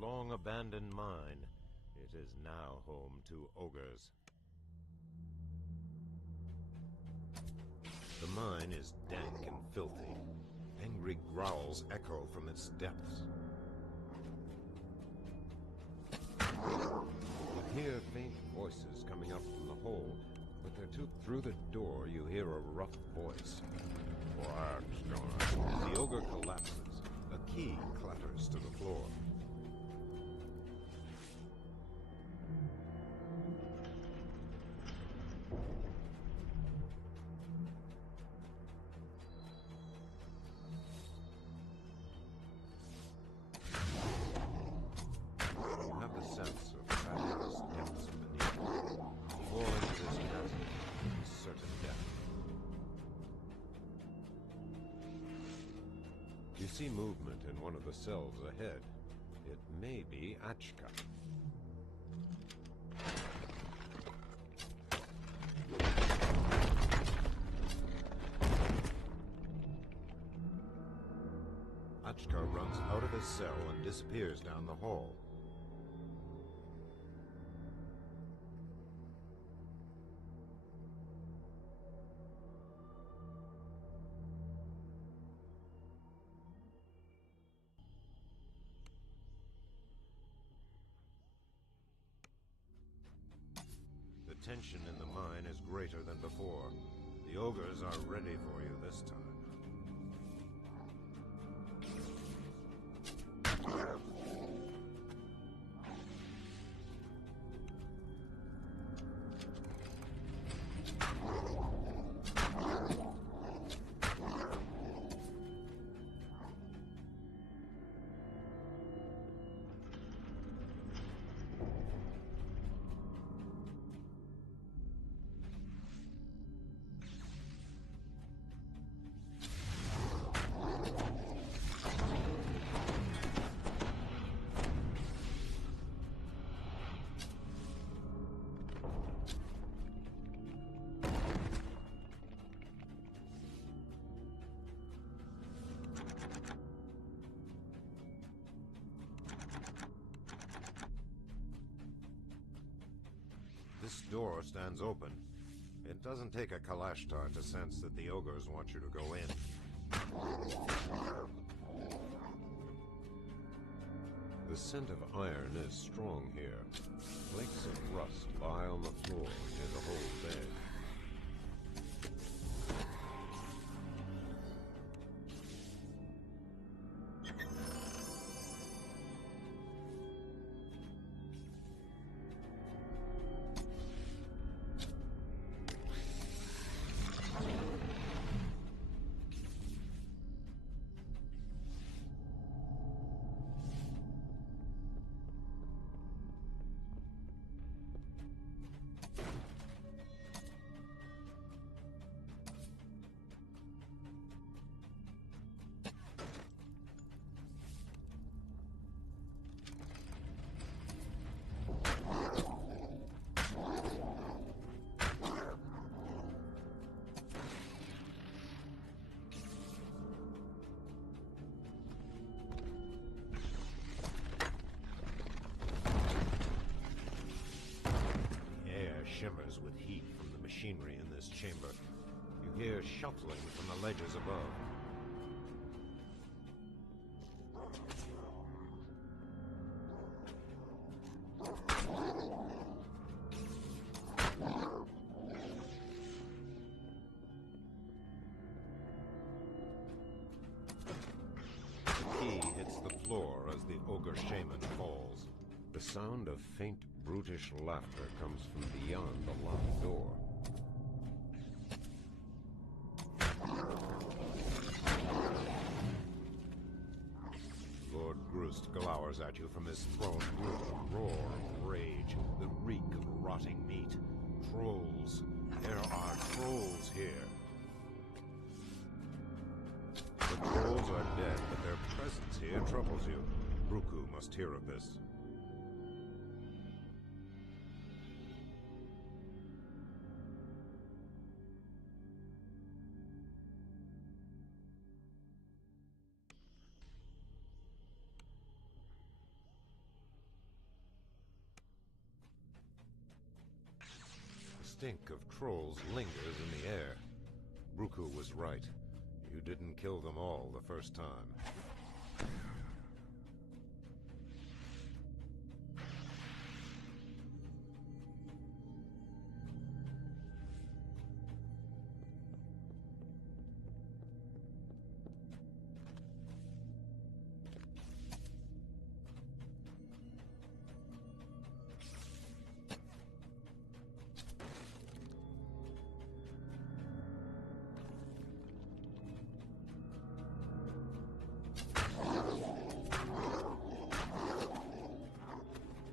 long-abandoned mine. It is now home to ogres. The mine is dank and filthy. Angry growls echo from its depths. You hear faint voices coming up from the hole, but through the door you hear a rough voice. The ogre collapses. A key clatters to the floor. You have the sense of fabulous depths beneath. Fall into this chasm is certain death. You see movement in one of the cells ahead. It may be Achka. Achka runs out of his cell and disappears down the hall. The tension in the mine is greater than before. The ogres are ready for you this time. This door stands open. It doesn't take a Kalashtar to sense that the ogres want you to go in. The scent of iron is strong here. Flakes of rust lie on the floor near the whole bed. Shimmers with heat from the machinery in this chamber. You hear shuffling from the ledges above. The key hits the floor as the ogre shaman falls. The sound of faint, brutish laughter comes from beyond the locked door. Lord Grust glowers at you from his throne with a roar of rage, the reek of rotting meat. Trolls. There are trolls here. The trolls are dead, but their presence here troubles you. Bruku must hear of this. stink of trolls lingers in the air. Bruku was right. You didn't kill them all the first time.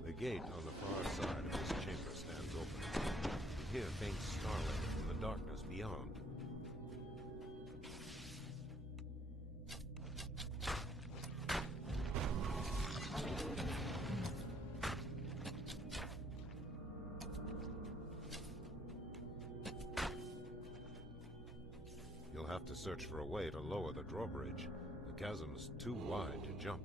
The gate on the far side of this chamber stands open. You hear faint snarling from the darkness beyond. You'll have to search for a way to lower the drawbridge. The chasm's too wide to jump.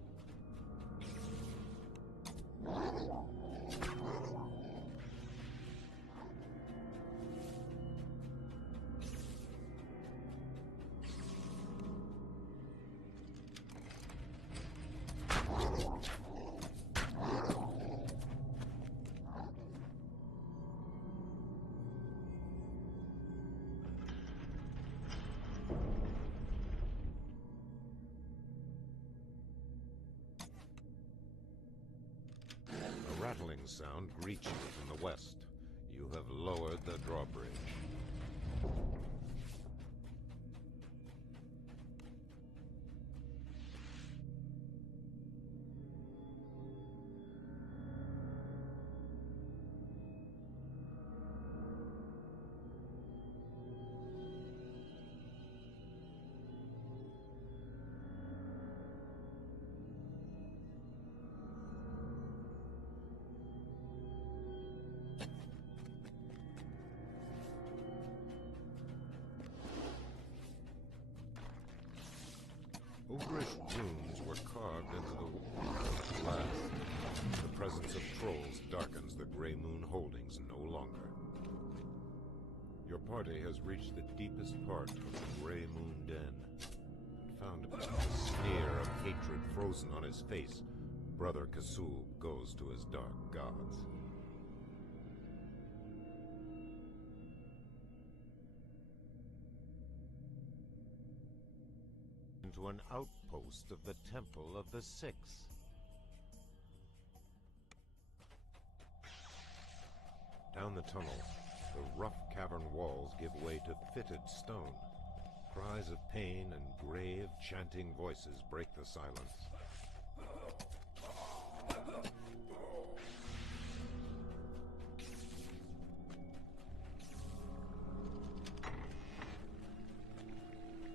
Rattling sound greets you from the west. You have lowered the drawbridge. Ogrish runes were carved into the glass. The presence of trolls darkens the Grey Moon holdings no longer. Your party has reached the deepest part of the Grey Moon Den. Found a sneer of hatred frozen on his face. Brother Kasul goes to his dark gods. To an outpost of the Temple of the Six. Down the tunnel, the rough cavern walls give way to fitted stone. Cries of pain and grave, chanting voices break the silence.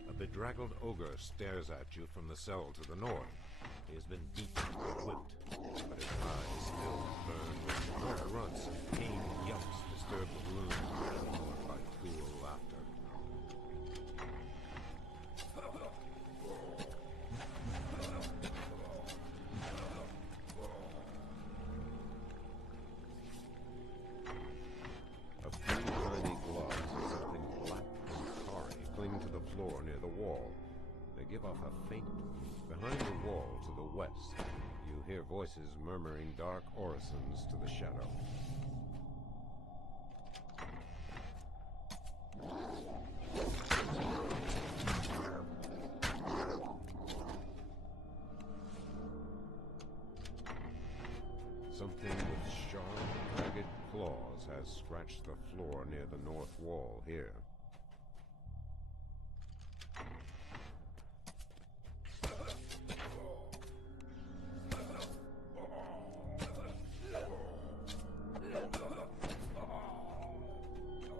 A bedraggled ogre stares at you from the cell to the north. He has been beaten and whipped, but his eyes still burn with dark grunts and pained yelps disturb the gloom, followed by cool laughter. A few tiny globs of something black and tarry cling to the floor near the wall. They give off a faint... Behind the wall to the west, you hear voices murmuring dark orisons to the shadow. Something with sharp, ragged claws has scratched the floor near the north wall here.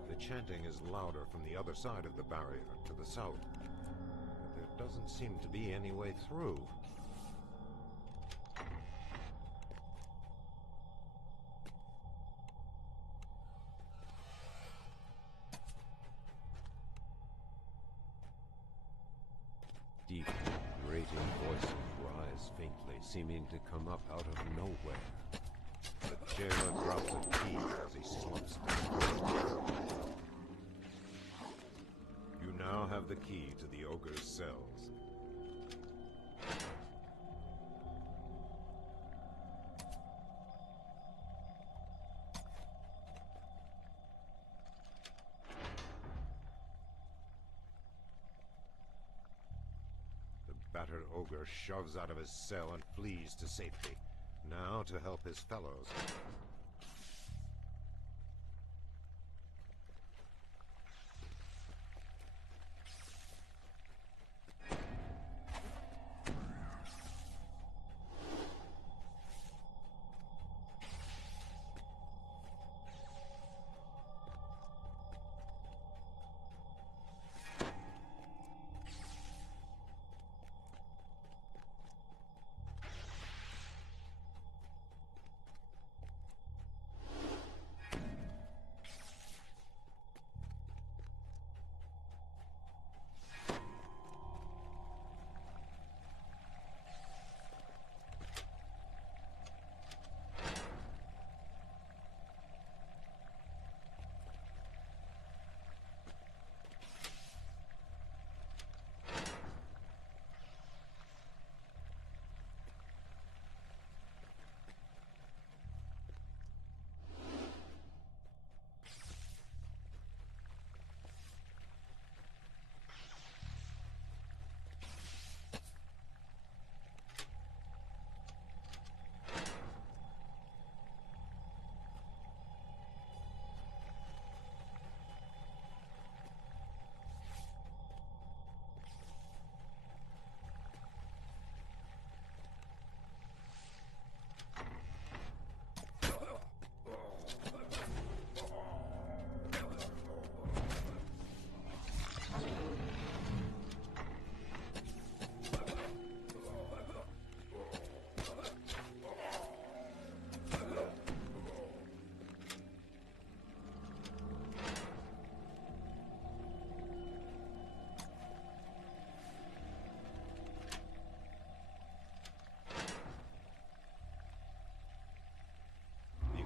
The chanting is louder from the other side of the barrier, to the south. But there doesn't seem to be any way through. Deep, grating voices rise faintly, seeming to come up out of nowhere. The jailer drops a key as he slumps down. now have the key to the ogre's cells. The battered ogre shoves out of his cell and flees to safety, now to help his fellows.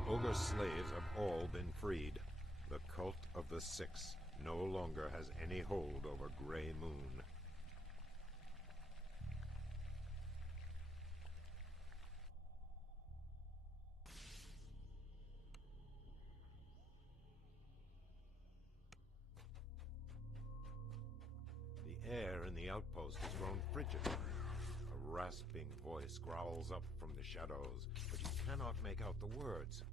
Ogre slaves have all been freed. The cult of the Six no longer has any hold over Grey Moon. The air in the outpost has grown frigid. A rasping voice growls up from the shadows, but you cannot make out the words.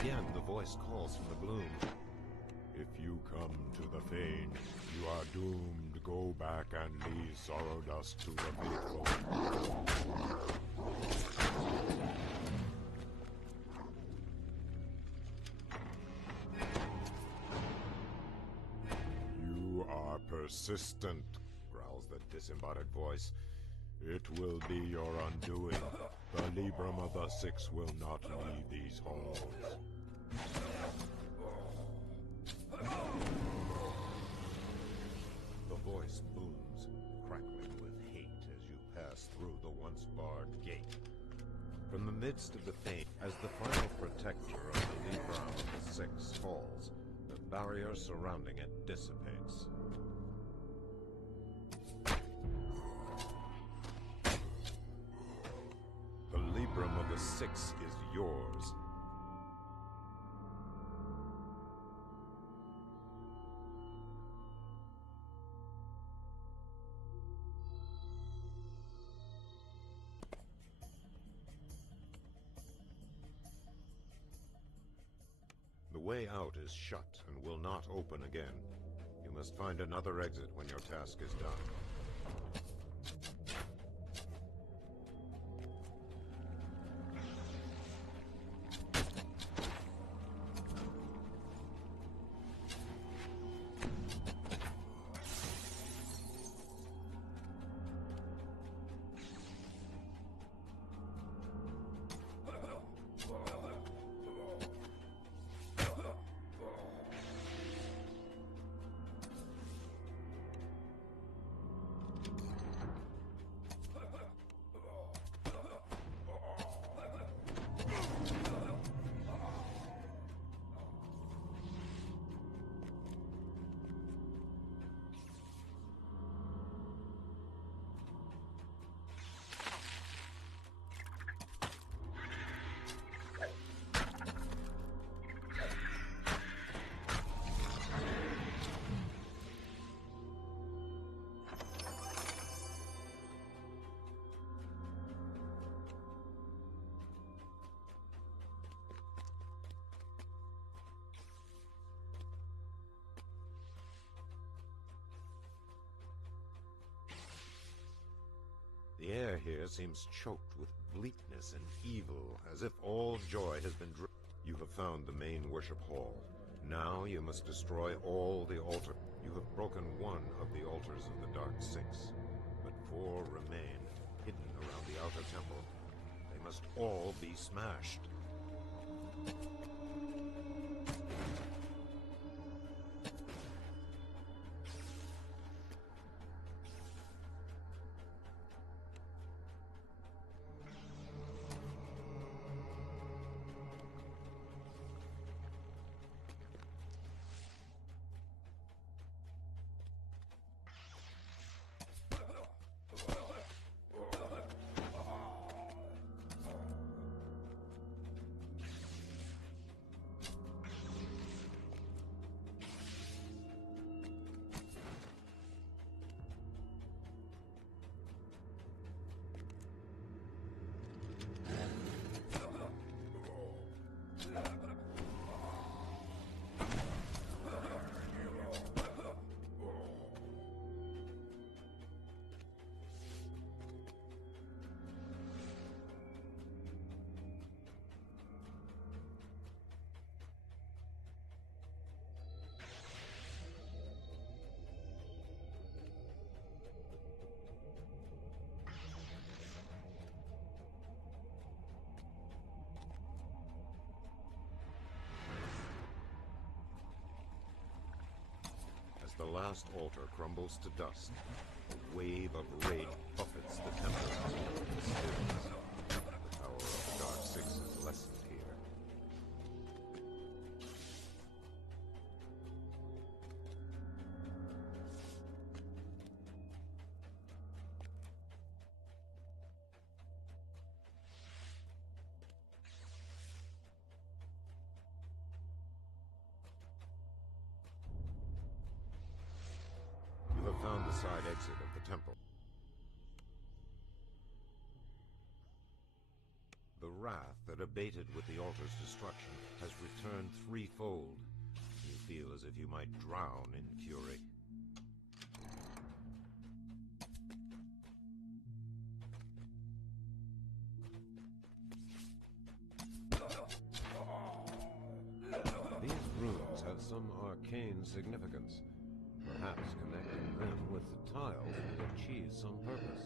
Again, the voice calls from the gloom. If you come to the Fane, you are doomed. Go back and leave sorrowdusk to the faithful. You are persistent, growls the disembodied voice. It will be your undoing. The Libram of the Six will not leave these halls. The voice booms, crackling with hate as you pass through the once barred gate. From the midst of the Fane, as the final protector of the Libram of the Six falls, the barrier surrounding it dissipates. The Libram of the Six is yours. The way out is shut and will not open again. You must find another exit when your task is done. The air here seems choked with bleakness and evil, as if all joy has been driven. You have found the main worship hall. Now you must destroy all the altars. You have broken one of the altars of the Dark Six, but four remain, hidden around the outer temple. They must all be smashed. The last altar crumbles to dust. A wave of rage buffets the temple. The power of the Dark Six is lessened here. Found the side exit of the temple. The wrath that abated with the altar's destruction has returned threefold. You feel as if you might drown in fury. These runes have some arcane significance. Perhaps connecting them with the tiles will achieve some purpose.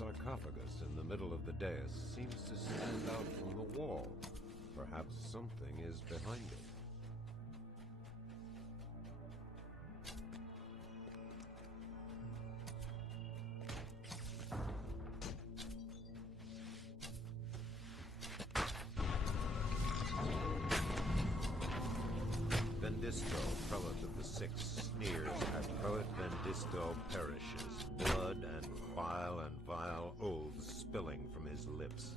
sarcophagus in the middle of the dais seems to stand out from the wall. Perhaps something is behind it. Vendisto, Prelate of the Six, sneers at Prelate Vendisto perishes, blood and vile oaths spilling from his lips.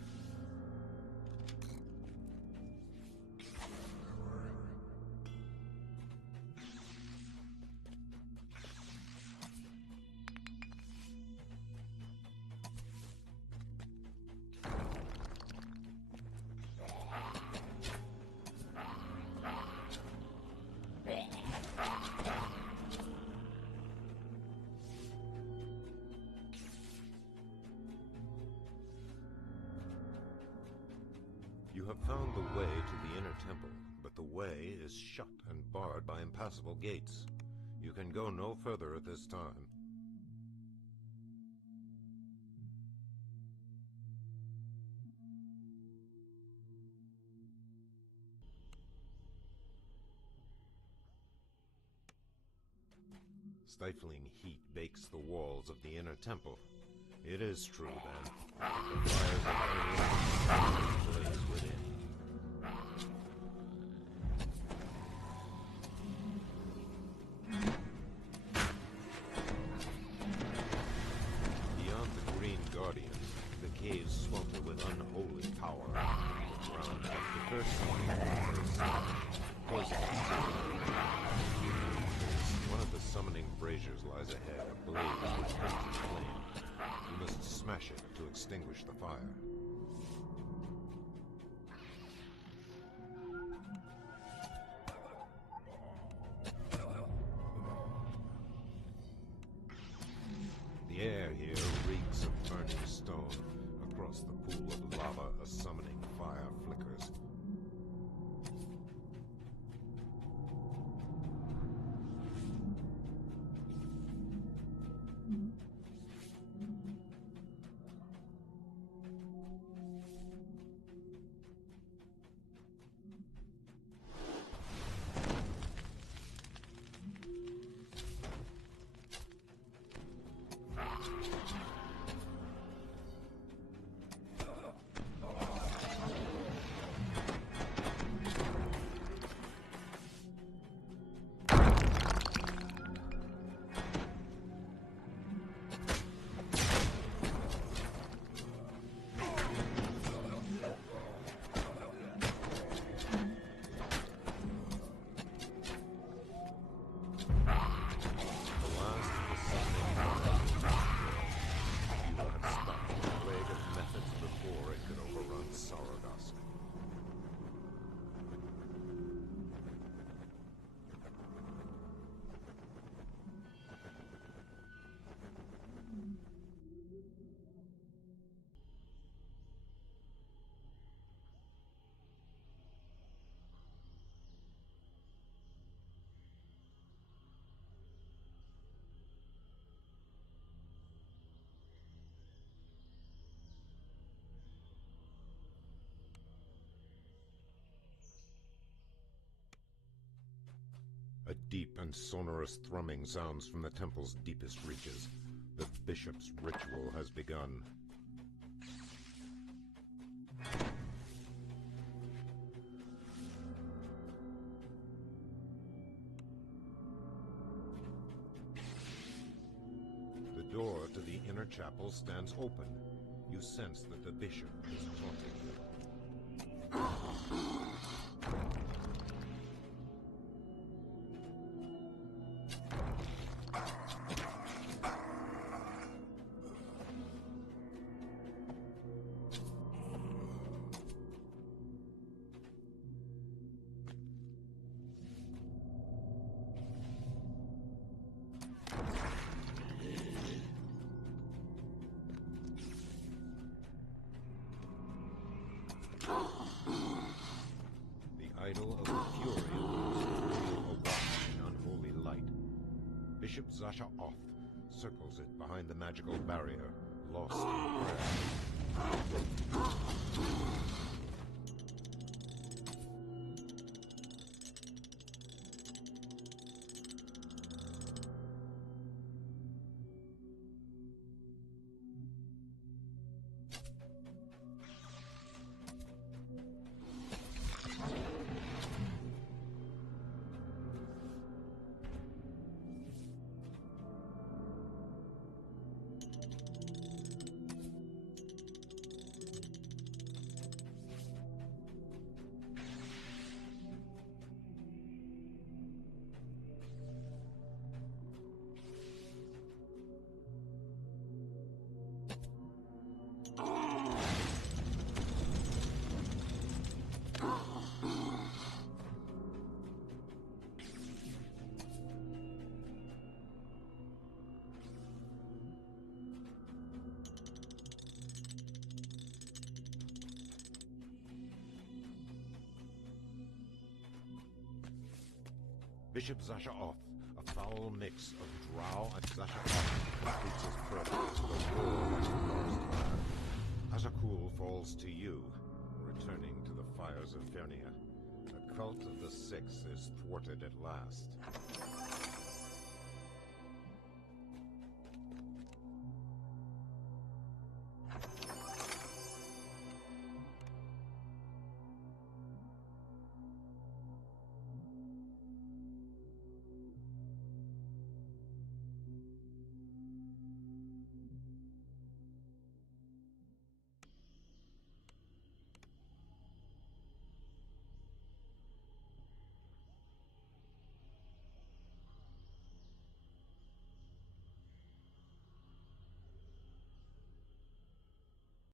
You have found the way to the inner temple, but the way is shut and barred by impassable gates. You can go no further at this time. Stifling heat bakes the walls of the inner temple. It is true, then. The fires of Fane blaze within. Beyond the Green Guardians, the caves swelter with unholy power. Around the first poison. One of the summoning braziers lies ahead, ablaze with crimson flame. You must smash it to extinguish the fire. The air here reeks of burning stone. Across the pool of lava, a summoning fire flickers. Sorrowdusk. A deep and sonorous thrumming sounds from the temple's deepest reaches. The bishop's ritual has begun. The door to the inner chapel stands open. You sense that the bishop is taunting you. Idol of the Fury awash in unholy light. Bishop Zasha Off circles it behind the magical barrier, lost in prayer. Bishop Zasha-Oth, a foul mix of drow and Zasha-Oth, completes his purpose to roar like a Gar's clan. Azakul falls to you, returning to the fires of Fernia. The cult of the Six is thwarted at last.